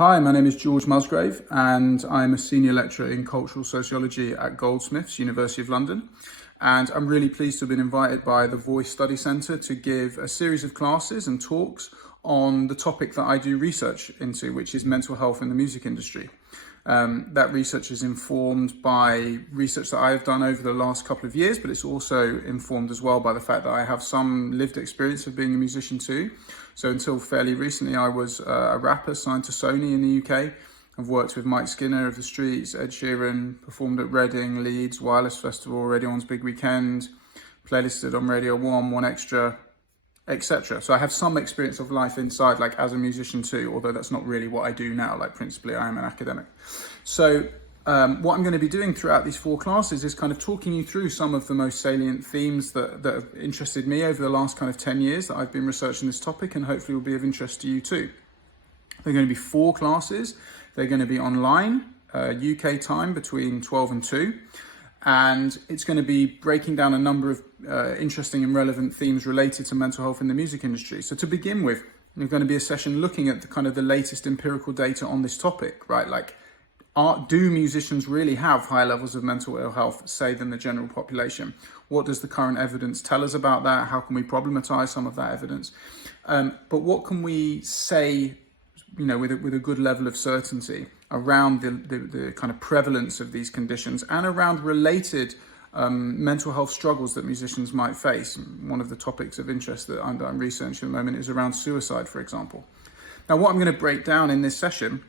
Hi, my name is George Musgrave and I'm a senior lecturer in cultural sociology at Goldsmiths, University of London. And I'm really pleased to have been invited by the Voice Study Centre to give a series of classes and talks on the topic that I do research into, which is mental health in the music industry. That research is informed by research that I have done over the last couple of years, but it's also informed as well by the fact that I have some lived experience of being a musician too. So until fairly recently, I was a rapper signed to Sony in the UK. I've worked with Mike Skinner of The Streets, Ed Sheeran, performed at Reading, Leeds, Wireless Festival, Radio 1's Big Weekend, playlisted on Radio 1, 1Extra, etc. So I have some experience of life inside, like as a musician too, although that's not really what I do now, like principally I am an academic. So what I'm going to be doing throughout these 4 classes is kind of talking you through some of the most salient themes that have interested me over the last kind of 10 years that I've been researching this topic, and hopefully will be of interest to you too. They're going to be 4 classes. They're going to be online, UK time between 12 and 2. And it's going to be breaking down a number of interesting and relevant themes related to mental health in the music industry. So to begin with, there's going to be a session looking at the latest empirical data on this topic, right? Like, do musicians really have higher levels of mental ill health, say, than the general population? What does the current evidence tell us about that? How can we problematize some of that evidence? But what can we say, with a good level of certainty around the kind of prevalence of these conditions and around related mental health struggles that musicians might face? One of the topics of interest that I'm researching at the moment is around suicide, for example. Now, what I'm going to break down in this session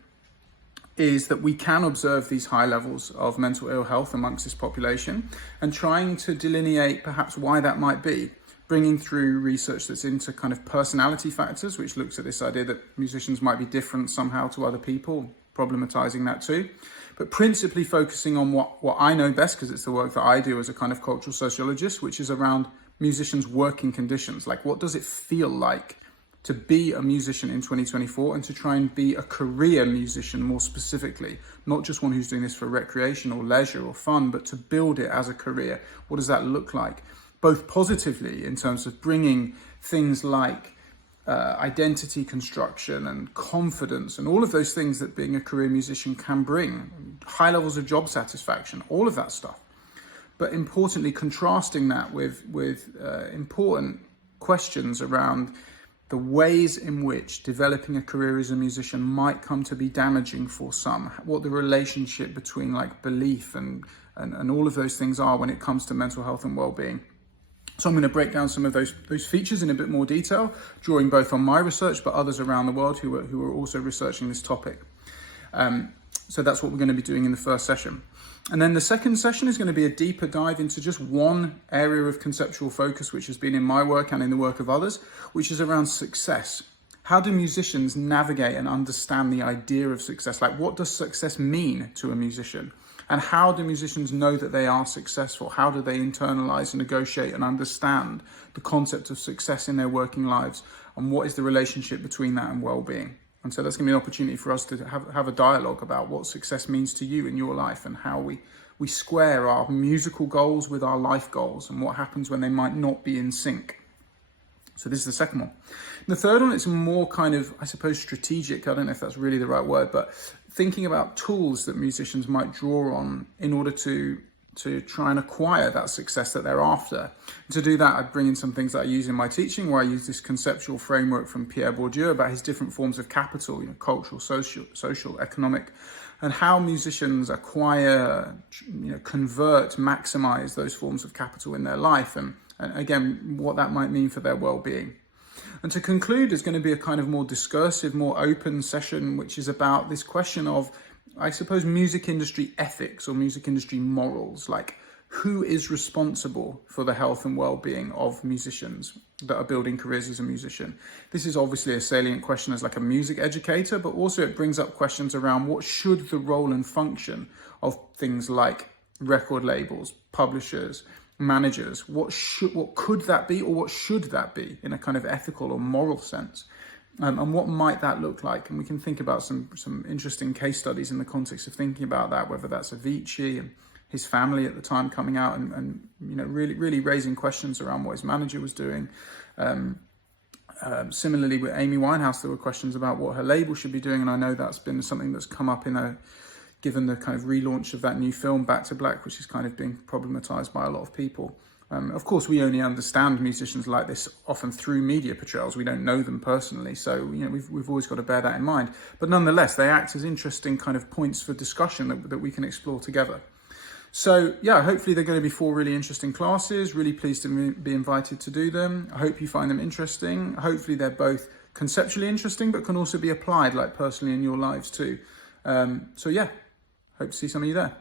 is that we can observe these high levels of mental ill health amongst this population, and trying to delineate perhaps why that might be, bringing through research that's into kind of personality factors, which looks at this idea that musicians might be different somehow to other people, problematizing that too, but principally focusing on what I know best, because it's the work that I do as a kind of cultural sociologist, which is around musicians' working conditions. Like, what does it feel like to be a musician in 2024 and to try and be a career musician more specifically, not just one who's doing this for recreation or leisure or fun, but to build it as a career? What does that look like? Both positively in terms of bringing things like identity construction and confidence and all of those things that being a career musician can bring, high levels of job satisfaction, all of that stuff. But importantly, contrasting that with important questions around the ways in which developing a career as a musician might come to be damaging for some, what the relationship between like belief and all of those things are when it comes to mental health and well-being. So I'm going to break down some of those features in a bit more detail, drawing both on my research, but others around the world who are also researching this topic. So that's what we're going to be doing in the first session. And then the second session is going to be a deeper dive into just one area of conceptual focus, which has been in my work and in the work of others, which is around success. How do musicians navigate and understand the idea of success? Like, what does success mean to a musician? And how do musicians know that they are successful? How do they internalize and negotiate and understand the concept of success in their working lives? And what is the relationship between that and well-being? And so that's going to be an opportunity for us to have a dialogue about what success means to you in your life, and how we square our musical goals with our life goals, and what happens when they might not be in sync. So this is the second one. The third one is more kind of, I suppose, strategic. I don't know if that's really the right word, but thinking about tools that musicians might draw on in order to try and acquire that success that they're after. And to do that, I bring in some things that I use in my teaching, where I use this conceptual framework from Pierre Bourdieu about his different forms of capital, cultural, social, economic, and how musicians acquire, convert, maximize those forms of capital in their life, and again, what that might mean for their well-being. And to conclude is going to be a kind of more discursive, more open session, which is about this question of, I suppose, music industry ethics or music industry morals. Like, who is responsible for the health and well-being of musicians that are building careers as a musician? This is obviously a salient question as like a music educator, but also it brings up questions around what should the role and function of things like record labels, publishers, managers, what could that be, or what should that be in a kind of ethical or moral sense? And what might that look like? And we can think about some interesting case studies in the context of thinking about that, whether that's Avicii and his family at the time coming out and really raising questions around what his manager was doing, Similarly with Amy Winehouse, there were questions about what her label should be doing, and I know that's been something that's come up given the kind of relaunch of that new film Back to Black, which is kind of being problematized by a lot of people. Of course, we only understand musicians like this often through media portrayals. We don't know them personally, so we've always got to bear that in mind. But nonetheless, they act as interesting kind of points for discussion that we can explore together. So yeah, hopefully they're going to be 4 really interesting classes. Really pleased to be invited to do them. I hope you find them interesting. Hopefully they're both conceptually interesting, but can also be applied, like personally in your lives too. So yeah, hope to see some of you there.